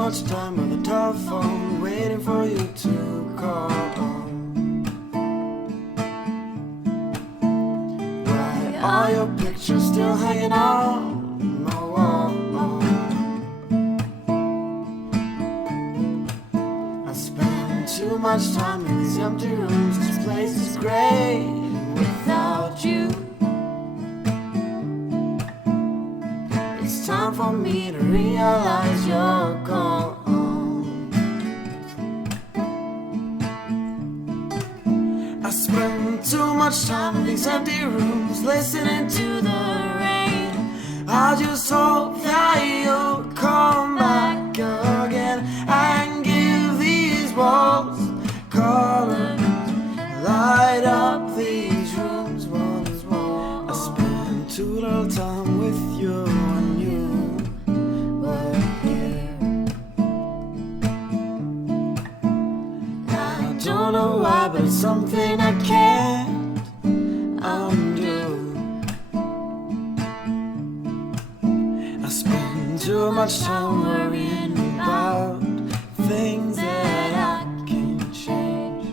much time on the telephone, waiting for you to call. Why are your pictures still hanging on my wall? I spend too much time in these empty rooms. This place is great without you. It's time for me to realize you're gone. I spend too much time in these empty rooms, listening to the rain. I just hope that you'll come back again and give these walls color, light up these rooms once more. I spend too little time with you when you were here. I don't know why, but it's something I can't undo. I spend too much time worrying about things that I can't change.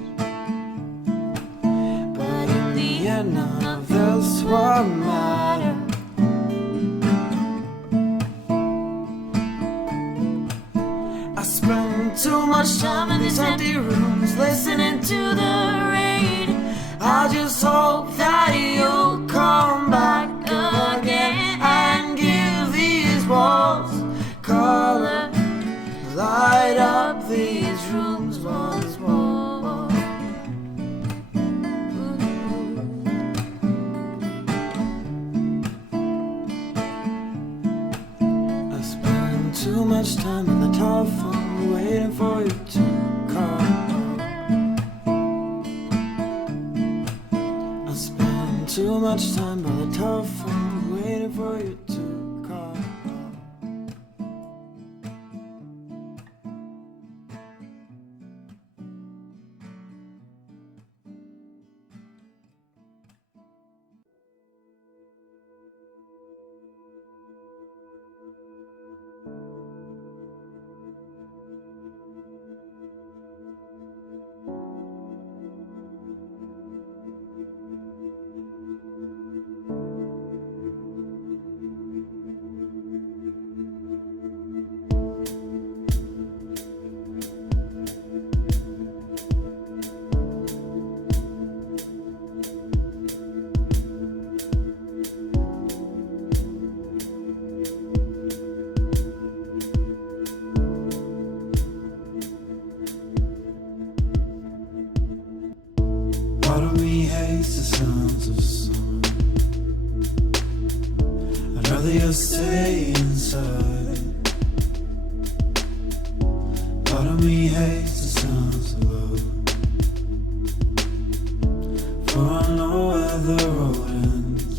But in the end, none of this will matter. I spend too much time in these empty rooms, listening to the rain. I just hope that you'll come back again and give these walls color, light up these rooms once more. I spend too much time on the telephone, waiting for you to call. I spend too much time by the telephone, waiting for you to call. Part of me hates the sounds of summer. I'd rather you stay inside. Part of me hates the sounds of love, for I know where the road ends.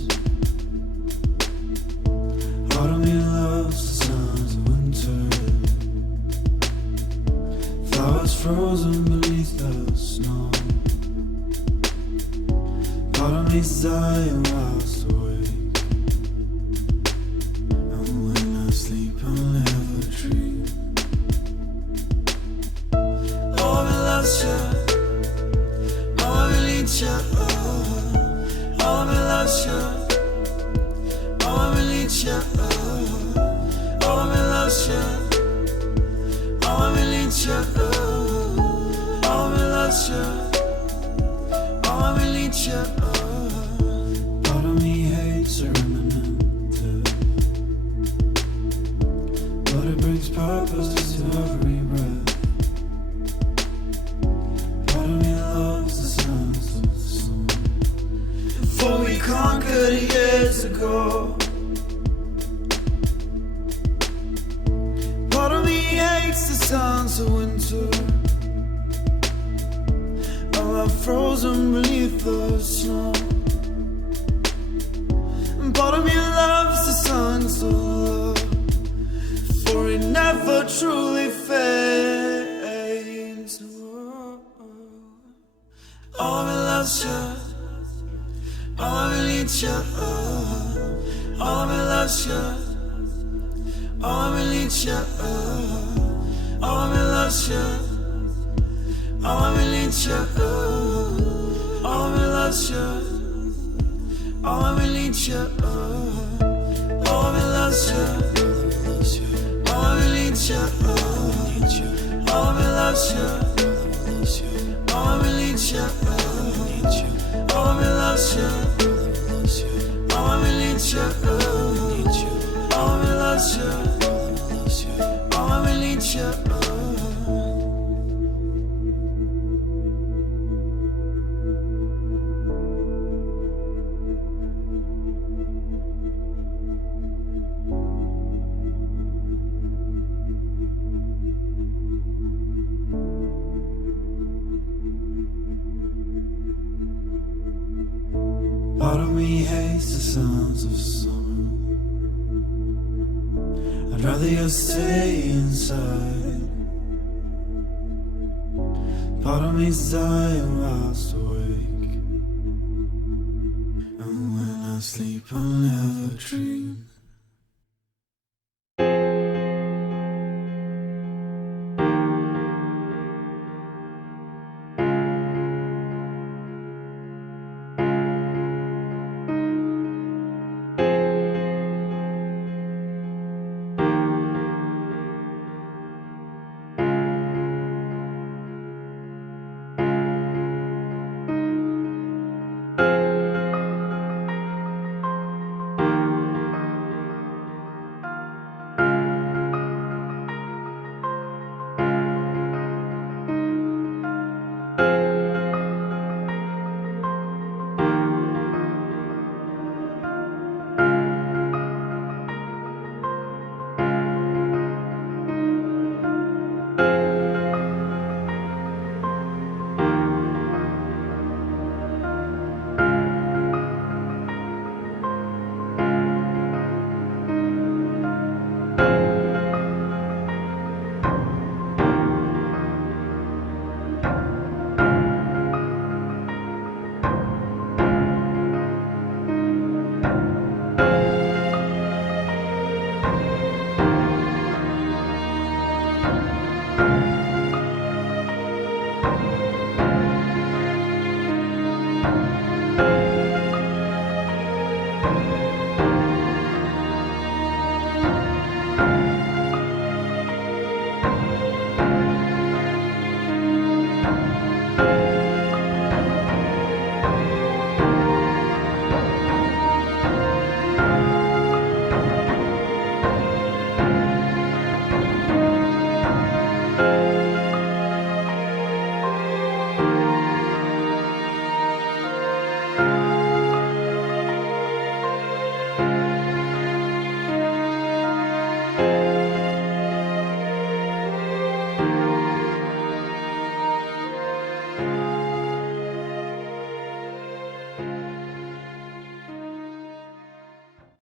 Part of me loves the sounds of winter, flowers frozen beneath the snow. Part of me's dying whilst awake, and when I sleep I'll never dream. Oh, I loves you, oh, I need you, oh, I loves you, oh, I need you, oh, I loves you, oh, I need you, oh, I loves you, oh, I need you. Part of me hates a remnant, but it brings purpose to every breath. Part of me loves the sounds of the sun, for we conquered years ago. Part of me hates the sounds of winter, I'm frozen beneath the snow. And part of me loves the sounds of love, for it never truly fades. Oh, I loves you, oh, I need you, oh, I loves you, oh, I need you, Oh, I loves you. Oh, I need you. Oh, I loves you. Oh, I need you. Oh, I loves you. Oh, I need you. Oh, I loves you. Oh, I need you. Oh, I loves you. Oh, I need you. Oh, I loves you. Oh, I need you. Part of me hates the sounds of summer. I'd rather you stay inside. Part of me's dying whilst awake. And when I sleep I'll never dream